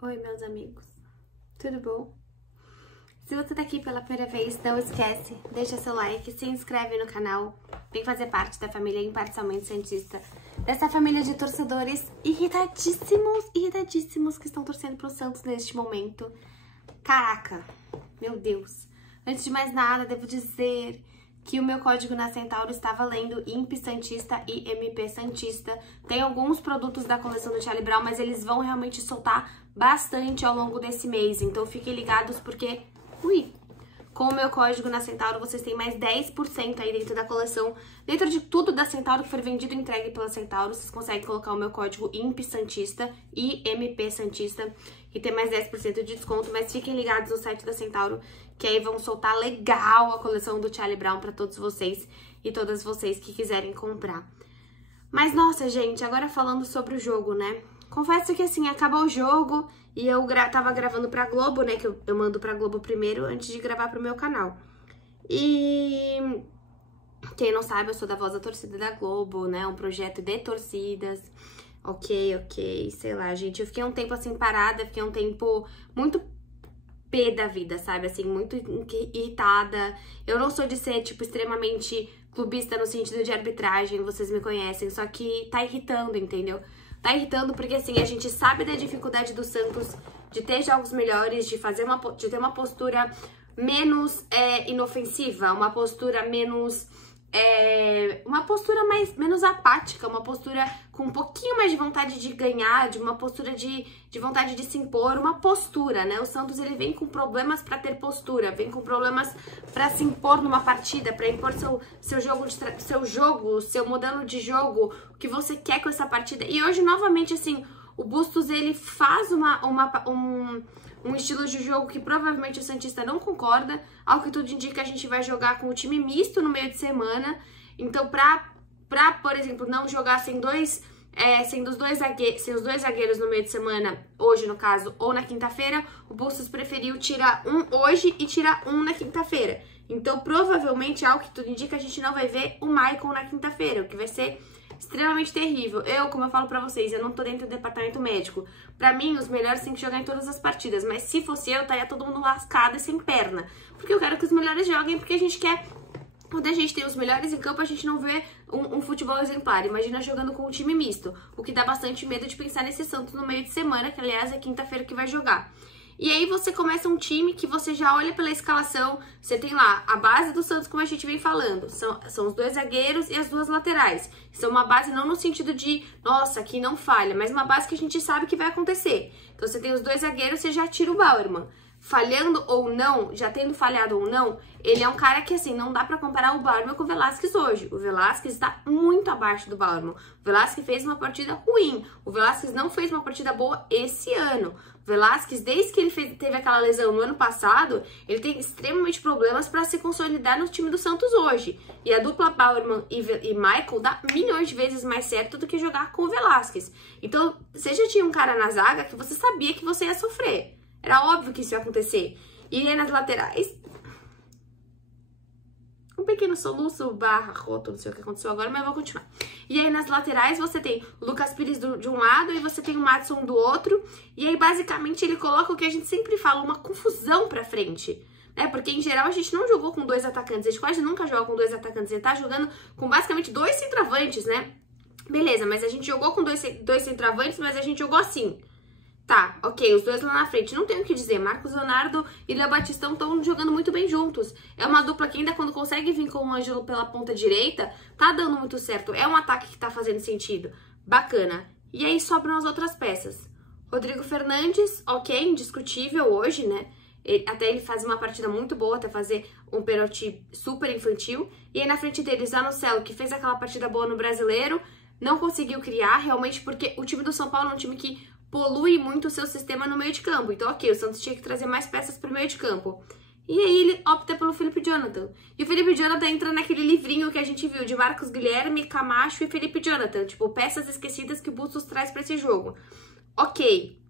Oi, meus amigos, tudo bom? Se você tá aqui pela primeira vez, não esquece, deixa seu like, se inscreve no canal, vem fazer parte da família Imparcialmente Santista, dessa família de torcedores irritadíssimos que estão torcendo pro Santos neste momento. Caraca, meu Deus. Antes de mais nada, devo dizer que o meu código na Centauro está valendo IMP Santista e MP Santista. Tem alguns produtos da coleção do Charlie Brown, mas eles vão realmente soltar bastante ao longo desse mês. Então fiquem ligados porque, com o meu código na Centauro, vocês têm mais 10% aí dentro da coleção. Dentro de tudo da Centauro que for vendido e entregue pela Centauro, vocês conseguem colocar o meu código IMP Santista e MP Santista e ter mais 10% de desconto. Mas fiquem ligados no site da Centauro, que aí vão soltar legal a coleção do Charlie Brown pra todos vocês e todas vocês que quiserem comprar. Mas, nossa, gente, agora falando sobre o jogo, né? Confesso que, assim, acabou o jogo e eu tava gravando pra Globo, né? Que eu mando pra Globo primeiro antes de gravar pro meu canal. E quem não sabe, eu sou da Voz da Torcida da Globo, né? Um projeto de torcidas. Ok, sei lá, gente. Eu fiquei um tempo, assim, parada, fiquei um tempo muito pé da vida, sabe? Assim, muito irritada. Eu não sou de ser, tipo, extremamente clubista no sentido de arbitragem, vocês me conhecem, só que tá irritando, entendeu? Tá irritando porque, assim, a gente sabe da dificuldade do Santos de ter jogos melhores, de ter uma postura menos inofensiva, uma postura menos... uma postura menos apática, uma postura com um pouquinho mais de vontade de ganhar, de uma postura de vontade de se impor, uma postura, né? O Santos, ele vem com problemas pra ter postura, vem com problemas pra se impor numa partida, pra impor seu modelo de jogo, o que você quer com essa partida. E hoje, novamente, assim, o Bustos, ele faz um estilo de jogo que provavelmente o Santista não concorda. Ao que tudo indica, a gente vai jogar com o time misto no meio de semana. Então, por exemplo, não jogar sem os dois zagueiros no meio de semana, hoje no caso, ou na quinta-feira, o Bustos preferiu tirar um hoje e tirar um na quinta-feira. Então, provavelmente, ao que tudo indica, a gente não vai ver o Maicon na quinta-feira, o que vai ser extremamente terrível. Como eu falo pra vocês, eu não tô dentro do departamento médico. Pra mim, os melhores têm que jogar em todas as partidas. Mas se fosse eu, estaria todo mundo lascado e sem perna. Porque eu quero que os melhores joguem, porque a gente quer... Quando a gente tem os melhores em campo, a gente não vê um futebol exemplar. Imagina jogando com um time misto. O que dá bastante medo de pensar nesse Santos no meio de semana, que aliás é quinta-feira que vai jogar. E aí você começa um time que você já olha pela escalação, você tem lá a base do Santos, como a gente vem falando, são os dois zagueiros e as duas laterais. São uma base não no sentido de, nossa, aqui não falha, mas uma base que a gente sabe que vai acontecer. Então você tem os dois zagueiros, você já tira o Bauerman. Falhando ou não, já tendo falhado ou não, ele é um cara que, assim, não dá pra comparar o Bauerman com o Velasquez hoje. O Velasquez está muito abaixo do Bauerman. O Velasquez fez uma partida ruim. O Velasquez não fez uma partida boa esse ano. O Velasquez, desde que ele teve aquela lesão no ano passado, ele tem extremamente problemas pra se consolidar no time do Santos hoje. E a dupla Bauerman e Michael dá milhões de vezes mais certo do que jogar com o Velasquez. Então, você já tinha um cara na zaga que você sabia que você ia sofrer. Era óbvio que isso ia acontecer. E aí nas laterais... Um pequeno soluço barra roto, não sei o que aconteceu agora, mas eu vou continuar. E aí nas laterais você tem o Lucas Pires de um lado e você tem o Madison do outro. E aí basicamente ele coloca o que a gente sempre fala, uma confusão pra frente. Né? Porque em geral a gente não jogou com dois atacantes, a gente quase nunca joga com dois atacantes. Ele tá jogando com basicamente dois centroavantes, né? Beleza, mas a gente jogou com dois centroavantes, mas a gente jogou assim. Tá, ok, os dois lá na frente, não tem o que dizer, Marcos Leonardo e Léo Batistão estão jogando muito bem juntos. É uma dupla que ainda quando consegue vir com o Ângelo pela ponta direita, tá dando muito certo. É um ataque que tá fazendo sentido, bacana. E aí sobram as outras peças. Rodrigo Fernandes, ok, indiscutível hoje, né? Até ele faz uma partida muito boa, até fazer um pênalti super infantil. E aí na frente dele, Zanocelo, que fez aquela partida boa no Brasileiro, não conseguiu criar, realmente, porque o time do São Paulo é um time que polui muito o seu sistema no meio de campo. Então, ok, o Santos tinha que trazer mais peças para o meio de campo. E aí ele opta pelo Felipe Jonathan. E o Felipe Jonathan entra naquele livrinho que a gente viu de Marcos Guilherme, Camacho e Felipe Jonathan. Tipo, peças esquecidas que o Bustos traz para esse jogo. Ok.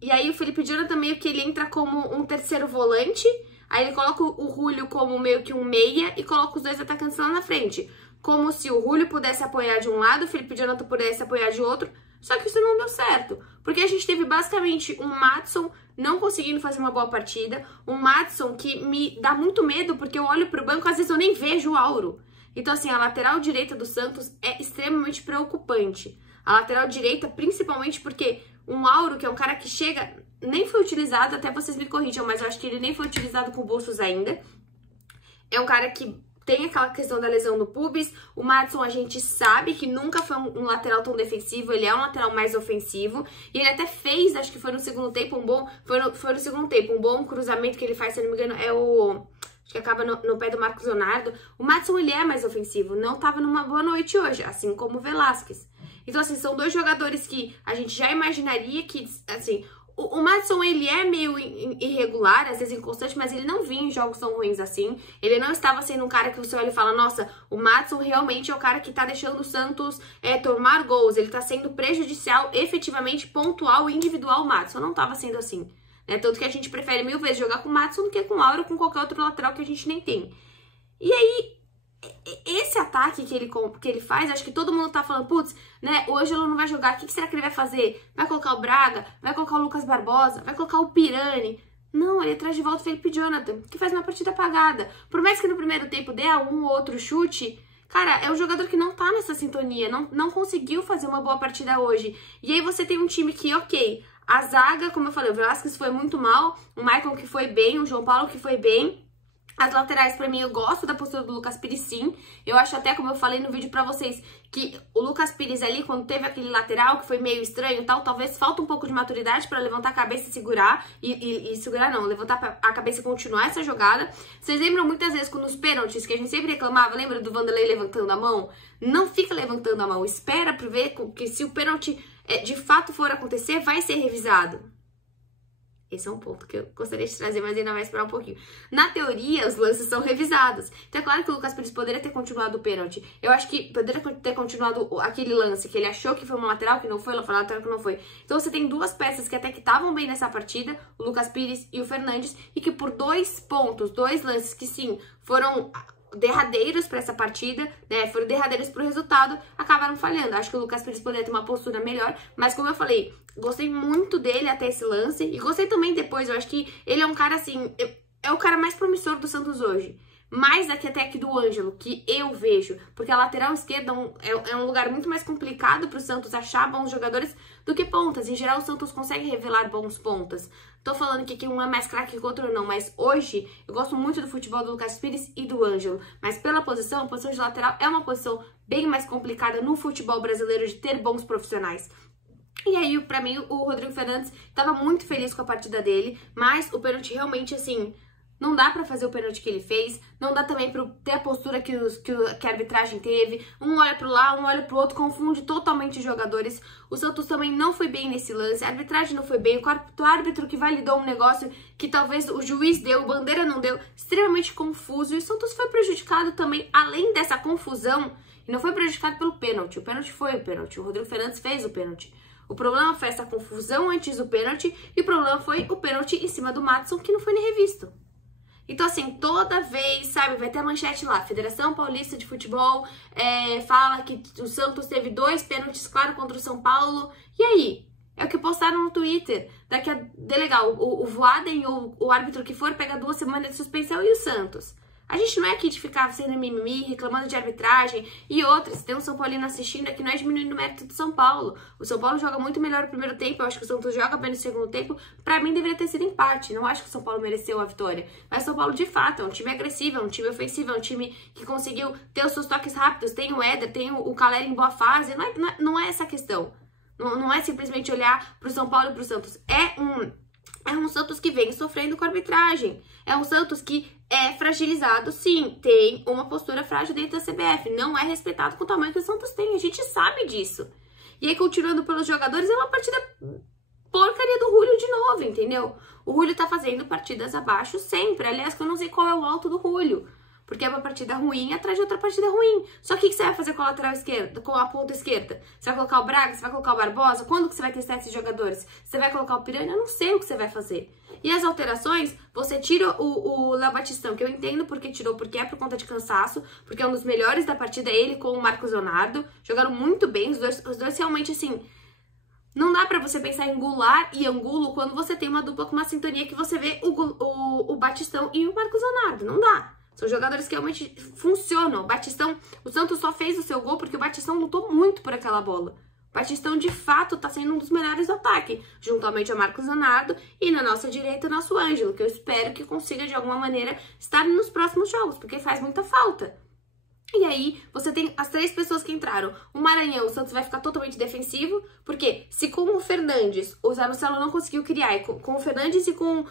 E aí o Felipe Jonathan meio que ele entra como um terceiro volante. Aí ele coloca o Julio como meio que um meia e coloca os dois atacantes lá na frente. Como se o Julio pudesse apoiar de um lado, o Felipe Jonathan pudesse apoiar de outro. Só que isso não deu certo, porque a gente teve basicamente um Maddison não conseguindo fazer uma boa partida, um Maddison que me dá muito medo, porque eu olho pro banco, às vezes eu nem vejo o Auro. Então, assim, a lateral direita do Santos é extremamente preocupante. A lateral direita, principalmente porque um Auro, que é um cara que chega, nem foi utilizado, até vocês me corrijam, mas eu acho que ele nem foi utilizado com o Bustos ainda. É um cara que tem aquela questão da lesão no pubis. O Maddison, a gente sabe que nunca foi um lateral tão defensivo, ele é um lateral mais ofensivo. E ele até fez, acho que foi no segundo tempo, foi no segundo tempo, um bom cruzamento que ele faz, se não me engano, acho que acaba no pé do Marcos Leonardo. O Maddison, ele é mais ofensivo, não tava numa boa noite hoje, assim como o Velasquez. Então, assim, são dois jogadores que a gente já imaginaria que, assim, o Maddison, ele é meio irregular, às vezes inconstante, mas ele não vinha em jogos tão ruins assim. Ele não estava sendo um cara que você olha e fala, nossa, o Maddison realmente é o cara que tá deixando o Santos tomar gols. Ele tá sendo prejudicial, efetivamente, pontual e individual. O Maddison não tava sendo assim, né? Tanto que a gente prefere 1000 vezes jogar com o Maddison do que com o Auro ou com qualquer outro lateral que a gente nem tem. E aí, esse ataque que ele faz, acho que todo mundo tá falando, putz, né, o Ângelo não vai jogar, o que será que ele vai fazer? Vai colocar o Braga? Vai colocar o Lucas Barbosa? Vai colocar o Pirani? Não, ele traz de volta o Felipe Jonathan, que faz uma partida apagada. Por mais que no primeiro tempo dê um ou outro chute, cara, é um jogador que não tá nessa sintonia, não conseguiu fazer uma boa partida hoje. E aí você tem um time que, ok, a zaga, como eu falei, o Velasquez foi muito mal, o Michael que foi bem, o João Paulo que foi bem. As laterais, pra mim, eu gosto da postura do Lucas Pires, sim. Eu acho até, como eu falei no vídeo pra vocês, que o Lucas Pires ali, quando teve aquele lateral que foi meio estranho e tal, talvez falta um pouco de maturidade pra levantar a cabeça e segurar. E segurar não, levantar a cabeça e continuar essa jogada. Vocês lembram muitas vezes quando nos pênaltis, que a gente sempre reclamava, lembra do Vanderlei levantando a mão? Não fica levantando a mão, espera pra ver que se o pênalti de fato for acontecer, vai ser revisado. Esse é um ponto que eu gostaria de trazer, mas ainda vai esperar um pouquinho. Na teoria, os lances são revisados. Então é claro que o Lucas Pires poderia ter continuado o pênalti. Eu acho que poderia ter continuado aquele lance que ele achou que foi uma lateral, que não foi, foi uma lateral que não foi. Então você tem duas peças que até que estavam bem nessa partida, o Lucas Pires e o Fernandes, e que por 2 pontos, 2 lances que sim, foram derradeiros para essa partida, né, foram derradeiros pro resultado, acabaram falhando. Acho que o Lucas Pires poderia ter uma postura melhor, mas como eu falei, gostei muito dele até esse lance, e gostei também depois. Eu acho que ele é um cara assim, é o cara mais promissor do Santos hoje. Mais até que do Ângelo, que eu vejo. Porque a lateral esquerda é um lugar muito mais complicado pro Santos achar bons jogadores do que pontas. Em geral, o Santos consegue revelar bons pontas. Tô falando aqui que um é mais craque que o outro não, mas hoje eu gosto muito do futebol do Lucas Pires e do Ângelo. Mas pela posição, a posição de lateral é uma posição bem mais complicada no futebol brasileiro de ter bons profissionais. E aí, pra mim, o Rodrigo Fernandes tava muito feliz com a partida dele, mas o pênalti realmente, assim, não dá pra fazer o pênalti que ele fez, não dá também pra ter a postura que a arbitragem teve. Um olha pro lado, um olha pro outro, confunde totalmente os jogadores. O Santos também não foi bem nesse lance, a arbitragem não foi bem, o árbitro que validou um negócio que talvez o juiz deu, o Bandeira não deu, extremamente confuso. E o Santos foi prejudicado também, além dessa confusão, e não foi prejudicado pelo pênalti. O pênalti foi o pênalti, o Rodrigo Fernandes fez o pênalti. O problema foi essa confusão antes do pênalti, e o problema foi o pênalti em cima do Maddison, que não foi nem revisto. Então, assim, toda vez, sabe, vai ter a manchete lá, Federação Paulista de Futebol fala que o Santos teve 2 pênaltis, claro, contra o São Paulo. E aí? É o que postaram no Twitter. Daqui a... legal, o Voaden ou o árbitro que for pega 2 semanas de suspensão, e o Santos? A gente não é aqui de ficar sendo mimimi, reclamando de arbitragem e outras. Se tem um São Paulino assistindo, aqui não é diminuindo o mérito do São Paulo. O São Paulo joga muito melhor no primeiro tempo, eu acho que o Santos joga bem no segundo tempo. Pra mim deveria ter sido empate, não acho que o São Paulo mereceu a vitória. Mas o São Paulo de fato é um time agressivo, é um time ofensivo, é um time que conseguiu ter os seus toques rápidos. Tem o Éder, tem o Caleri em boa fase, não é essa a questão. Não é simplesmente olhar pro São Paulo e pro Santos. É um Santos que vem sofrendo com a arbitragem. É um Santos que é fragilizado, sim. Tem uma postura frágil dentro da CBF. Não é respeitado com o tamanho que o Santos tem. A gente sabe disso. E aí, continuando pelos jogadores, é uma partida porcaria do Julio de novo, entendeu? O Julio tá fazendo partidas abaixo sempre. Aliás, que eu não sei qual é o alto do Julio. Porque é uma partida ruim atrás de outra partida ruim. Só que o que você vai fazer com a lateral esquerda, com a ponta esquerda? Você vai colocar o Braga? Você vai colocar o Barbosa? Quando que você vai testar esses jogadores? Você vai colocar o Pirani? Eu não sei o que você vai fazer. E as alterações, você tira o Léo Batistão, que eu entendo porque tirou, porque é por conta de cansaço, porque é um dos melhores da partida, ele com o Marcos Leonardo. Jogaram muito bem, os dois realmente, assim... Não dá pra você pensar em Goulart e Angulo quando você tem uma dupla com uma sintonia que você vê o Batistão e o Marcos Leonardo. Não dá. São jogadores que realmente funcionam. O Batistão, o Santos só fez o seu gol porque o Batistão lutou muito por aquela bola. O Batistão, de fato, tá sendo um dos melhores do ataque, juntamente ao Marcos Leonardo e na nossa direita o nosso Ângelo, que eu espero que consiga, de alguma maneira, estar nos próximos jogos, porque faz muita falta. E aí, você tem as 3 pessoas que entraram. O Maranhão, o Santos vai ficar totalmente defensivo, porque se com o Fernandes, o Zanocelo não conseguiu criar, e com o Fernandes e com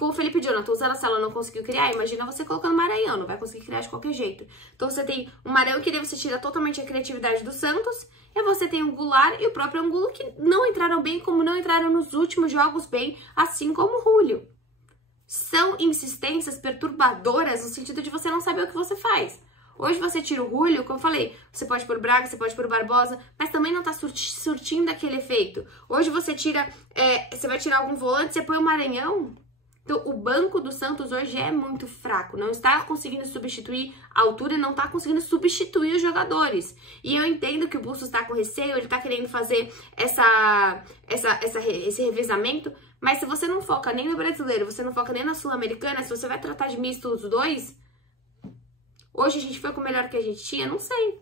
o Felipe Jonathan, o Zanocelo não conseguiu criar, imagina você colocando o Maranhão, não vai conseguir criar de qualquer jeito. Então você tem o Maranhão, que daí você tira totalmente a criatividade do Santos, e você tem o Goulart e o próprio Angulo, que não entraram bem, como não entraram nos últimos jogos bem, assim como o Julio. São insistências perturbadoras no sentido de você não saber o que você faz. Hoje você tira o Julio, como eu falei, você pode pôr Braga, você pode pôr Barbosa, mas também não tá surtindo aquele efeito. Hoje você tira, você vai tirar algum volante, você põe o Maranhão. Então o banco do Santos hoje é muito fraco, não está conseguindo substituir a altura e não está conseguindo substituir os jogadores. E eu entendo que o Bustos está com receio, ele está querendo fazer esse revezamento, mas se você não foca nem no brasileiro, você não foca nem na Sul-Americana, se você vai tratar de misto os dois... Hoje a gente foi com o melhor que a gente tinha? Não sei.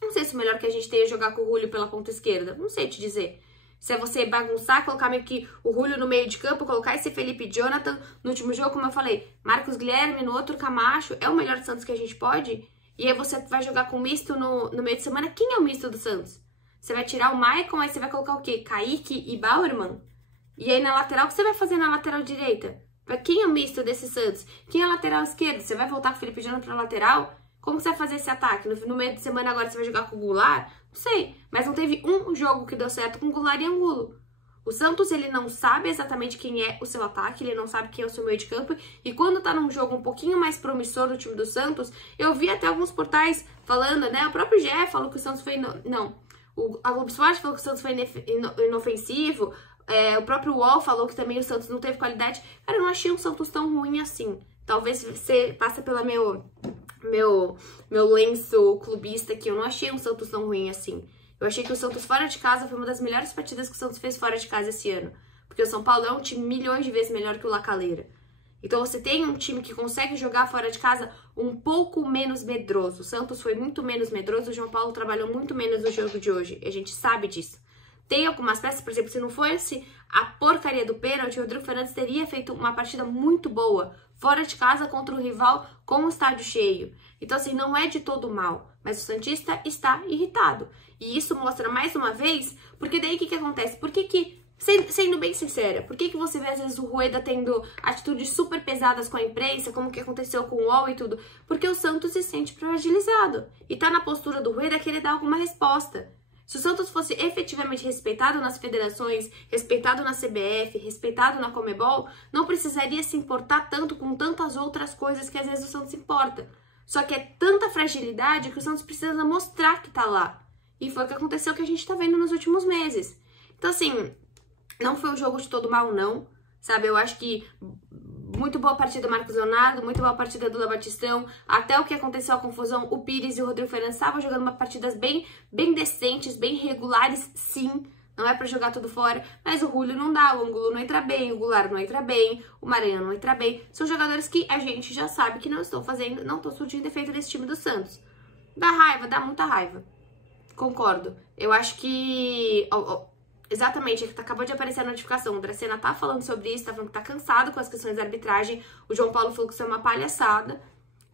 Não sei se o melhor que a gente tem é jogar com o Julio pela ponta esquerda. Não sei te dizer. Se é você bagunçar, colocar meio que o Julio no meio de campo, colocar esse Felipe Jonathan no último jogo, como eu falei, Marcos Guilherme, no outro Camacho, é o melhor do Santos que a gente pode? E aí você vai jogar com o misto no meio de semana? Quem é o misto do Santos? Você vai tirar o Maicon, aí você vai colocar o quê? Kaique e Bauerman? E aí na lateral, o que você vai fazer na lateral direita? Quem é o misto desse Santos? Quem é a lateral esquerda? Você vai voltar com o Felipe Jonathan pra lateral? Como você vai fazer esse ataque? No meio de semana agora você vai jogar com o Goulart? Não sei, mas não teve um jogo que deu certo com o Goulart e Angulo. O Santos, ele não sabe exatamente quem é o seu ataque, ele não sabe quem é o seu meio de campo, e quando tá num jogo um pouquinho mais promissor do time do Santos, eu vi até alguns portais falando, né, o próprio Gé falou que o Santos foi... a Globo Esporte falou que o Santos foi inofensivo, o próprio UOL falou que também o Santos não teve qualidade. Cara, eu não achei um Santos tão ruim assim. Talvez você passe pelo meu lenço clubista aqui, eu não achei um Santos tão ruim assim. Eu achei que o Santos fora de casa foi uma das melhores partidas que o Santos fez fora de casa esse ano. Porque o São Paulo é um time milhões de vezes melhor que o La Calera. Então você tem um time que consegue jogar fora de casa um pouco menos medroso. O Santos foi muito menos medroso, o João Paulo trabalhou muito menos no jogo de hoje. A gente sabe disso. Tem algumas peças, por exemplo, se não fosse a porcaria do pênalti, o Rodrigo Fernandes teria feito uma partida muito boa, fora de casa contra o rival com o estádio cheio. Então, assim, não é de todo mal, mas o Santista está irritado. E isso mostra mais uma vez, porque daí o que acontece? Por que, sendo bem sincera, por que você vê às vezes o Rueda tendo atitudes super pesadas com a imprensa, como que aconteceu com o UOL e tudo? Porque o Santos se sente fragilizado e tá na postura do Rueda querer dar alguma resposta. Se o Santos fosse efetivamente respeitado nas federações, respeitado na CBF, respeitado na Conmebol, não precisaria se importar tanto com tantas outras coisas que às vezes o Santos se importa. Só que é tanta fragilidade que o Santos precisa mostrar que tá lá. E foi o que aconteceu que a gente tá vendo nos últimos meses. Então, assim, não foi um jogo de todo mal, não. Sabe, eu acho que muito boa partida do Marcos Leonardo, muito boa partida do Batistão. Até o que aconteceu, a confusão, o Pires e o Rodrigo Fernandes estavam jogando uma partidas bem decentes, bem regulares, sim. Não é pra jogar tudo fora, mas o Julio não dá, o Angulo não entra bem, o Goulart não entra bem, o Maranhão não entra bem. São jogadores que a gente já sabe que não estão surtindo efeito nesse time do Santos. Dá raiva, dá muita raiva. Concordo. Eu acho que... Exatamente, acabou de aparecer a notificação. O Dracena tá falando sobre isso, tá falando que tá cansado com as questões da arbitragem. O João Paulo falou que isso é uma palhaçada.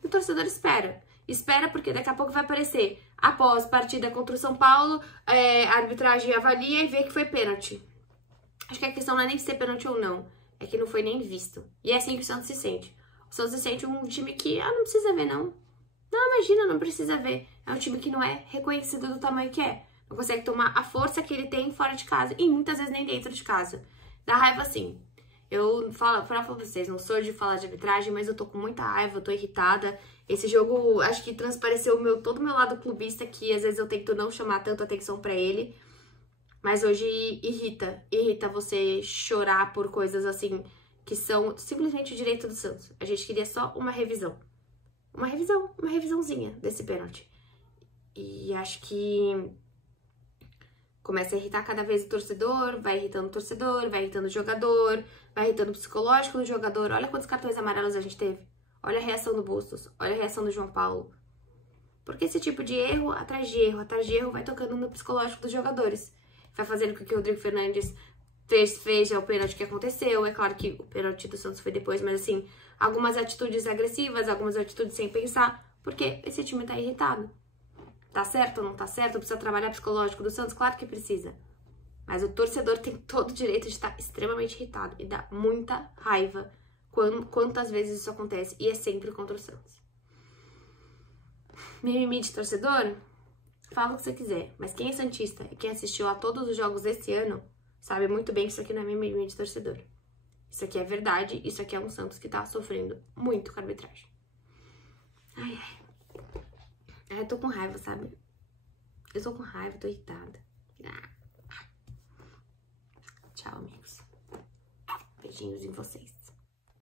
E o torcedor espera. Espera porque daqui a pouco vai aparecer, após partida contra o São Paulo, a arbitragem avalia e vê que foi pênalti. Acho que a questão não é nem ser pênalti ou não, é que não foi nem visto. E é assim que o Santos se sente. O Santos se sente um time que, não precisa ver não. Não, imagina, não precisa ver. É um time que não é reconhecido do tamanho que é. Não consegue tomar a força que ele tem fora de casa e muitas vezes nem dentro de casa. Dá raiva sim. Eu falo pra vocês, não sou de falar de arbitragem, mas eu tô com muita raiva, eu tô irritada. Esse jogo, acho que transpareceu todo o meu lado clubista, que às vezes eu tento não chamar tanto atenção pra ele. Mas hoje irrita você chorar por coisas assim, que são simplesmente o direito do Santos. A gente queria só uma revisão. Uma revisãozinha desse pênalti. E acho que... Começa a irritar cada vez o torcedor, vai irritando o torcedor, vai irritando o jogador, vai irritando o psicológico do jogador. Olha quantos cartões amarelos a gente teve. Olha a reação do Bustos, olha a reação do João Paulo. Porque esse tipo de erro, atrás de erro, vai tocando no psicológico dos jogadores. Vai fazendo com que o Rodrigo Fernandes fez o pênalti que aconteceu. É claro que o pênalti do Santos foi depois, mas assim, algumas atitudes agressivas, algumas atitudes sem pensar, porque esse time tá irritado. Tá certo ou não tá certo? Precisa trabalhar psicológico do Santos? Claro que precisa. Mas o torcedor tem todo o direito de estar extremamente irritado. E dá muita raiva quantas vezes isso acontece. E é sempre contra o Santos. Mimimi de torcedor? Fala o que você quiser. Mas quem é santista e quem assistiu a todos os jogos desse ano, sabe muito bem que isso aqui não é mimimi de torcedor. Isso aqui é verdade. Isso aqui é um Santos que tá sofrendo muito com a arbitragem. Ai, ai. Eu tô com raiva, sabe? Eu tô com raiva, tô irritada. Tchau, amigos. Beijinhos em vocês.